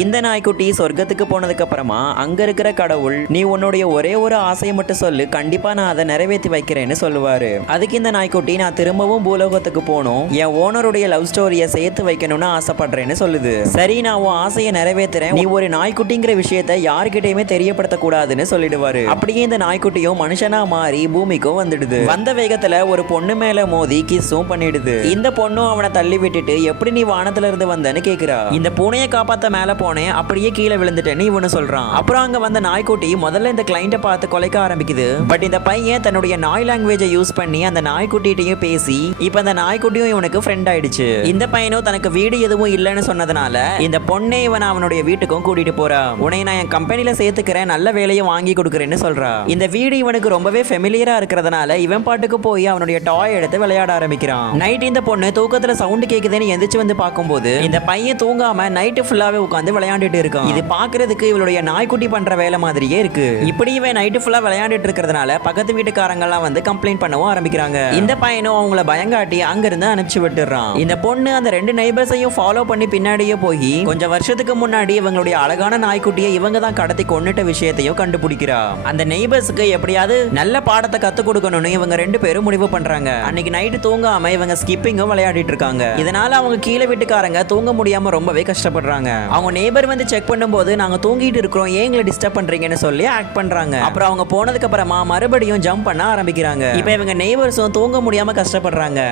இந்த நாய்க்குட்டி சொர்க்கத்துக்கு போனதுக்கு அப்புறமா அங்க இருக்கிற கடவுள், நீ உன்னுடைய ஒரே ஒரு ஆசையை மட்டும் சொல்லு, கண்டிப்பா நான் அதை நிறைவேற்றி வைக்கிறேன்னு சொல்லுவாரு. அதுக்கு இந்த நாய்க்குட்டி, நான் திரும்பவும் பூலோகத்துக்கு போகணும், என் ஓனருடைய லவ் ஸ்டோரியை சேர்த்து வைக்கணும்னு ஆசைப்படுறேன்னு சொல்லுது. சரி, நான் உன் ஆசையை நிறைவேற்றுறேன், நீ ஒரு நாய்க்குட்டிங்கிற விஷயத்த யாருக்கிட்டையுமே தெரியப்படுத்த கூடாதுன்னு சொல்லிடுவாரு. அப்படியே இந்த நாய்க்குட்டியும் மனுஷனா மாறி பூமிக்கும் வந்துடுது. வந்த வேகத்துல ஒரு பொண்ணு மேல மோதி கிஸ்ஸும் பண்ணிடுது. இந்த பொண்ணும் அவனை தள்ளி விட்டுட்டு, எப்படி நீ வானத்துல இருந்து வந்தன்னு கேக்குறா. இந்த பூனையை காப்பாத்த மேல போனேன், அப்படியே கீழே விழுந்துட்டேன்னு இவனு சொல்றான். அப்புறம் அங்க வந்த நாய்க்குட்டி முதல்ல இந்த கிளைண்ட பார்த்து கொலைக்க ஆரம்பிக்குது. பட் இந்த பையன் தன்னுடைய நாய் லாங்குவேஜை யூஸ் பண்ணி அந்த நாய்க்குட்டிட்டையும் பேசி, இப்ப அந்த நாய்க்குட்டியும் இவனுக்கு ஃப்ரெண்ட் ஆயிடுச்சு. இந்த பையனும் தனக்கு வீடு எதுவும் இல்லைன்னு சொன்னதுனால இந்த பொண்ணே இவன் அவனுடைய வீட்டுக்கும் கூட்டிட்டு போறா. உன்னை நான் என் கம்பெனில சேர்த்துக்கிறேன், நல்ல வேலையை வாங்கி கொடுக்குறேன்னு சொல்றா. இந்த வீடு இவனுக்கு ரொம்பவே ஃபெமிலியரா இருக்கிறதுனால இவன் பாட்டுக்கு போய் அவனுடைய டாய் எடுத்து விளையாட ஆரம்பிக்கிறான். நைட் இந்த பொண்ணு தூக்கத்துல சவுண்ட் கேக்குதுன்னு எந்திரிச்சு வந்து பார்க்கும்போது இந்த பையன் தூங்காம நைட்டு ஃபுல்லாவே உட்காந்து விளையாண்டுட்டு இருக்கான். இது பாக்குறதுக்கு இவளுடைய நாய்க்குட்டி பண்ற வேலை மாதிரியே இருக்கு. இப்படி இவன் நைட்டு ஃபுல்லா விளையாண்டுட்டு இருக்கிறதுனால பக்கத்து வீட்டுக்காரங்க எல்லாம் வந்து கம்ப்ளைண்ட் பண்ணவும் ஆரம்பிக்கிறாங்க. இந்த பையனும் அவங்கள பயங்காட்டி அங்கிருந்து அனுப்பிச்சு விட்டுறான். இந்த பொண்ணு அந்த ரெண்டு நெய்பர்ஸையும் ஃபாலோ பண்ணி பின்னாடியே போய் கொஞ்சம் வருஷத்துக்கு முன்னாடி இவங்களுடைய அழகான நாய்க்குட்டியை இவங்க தான் கடத்தி கொன்னுட்ட விஷயத்தையும் கண்டுபிடிக்கிறா. அந்த நெய்பர்ஸுக்கு எப்படியாவது நல்ல பாடத்தை கத்து கொடுக்கணும்னு இவங்க ரெண்டு பேரும் முடிவு பண்றாங்க. அன்னைக்கு நைட்டு தூங்காம இவங்க ஸ்கிப்பிங்கும் விளையாடிட்டு இருக்காங்க. இதனால அவங்க கீழே வீட்டுக்காரங்க தூங்க முடியாம ரொம்பவே கஷ்டப்படுறாங்க. அவங்க நெய்பர் வந்து செக் பண்ணும்போது, நாங்க தூங்கிட்டு இருக்கிறோம், ஏன் எங்களை டிஸ்டர்ப் பண்றீங்கன்னு சொல்லி ஆக்ட் பண்றாங்க. அப்புறம் அவங்க போனதுக்கு அப்புறமா மறுபடியும் ஜம்ப் பண்ண ஆரம்பிக்கிறாங்க. இப்போ இவங்க நெய்பர்ஸும் தூங்க முடியாம கஷ்டப்படுறாங்க.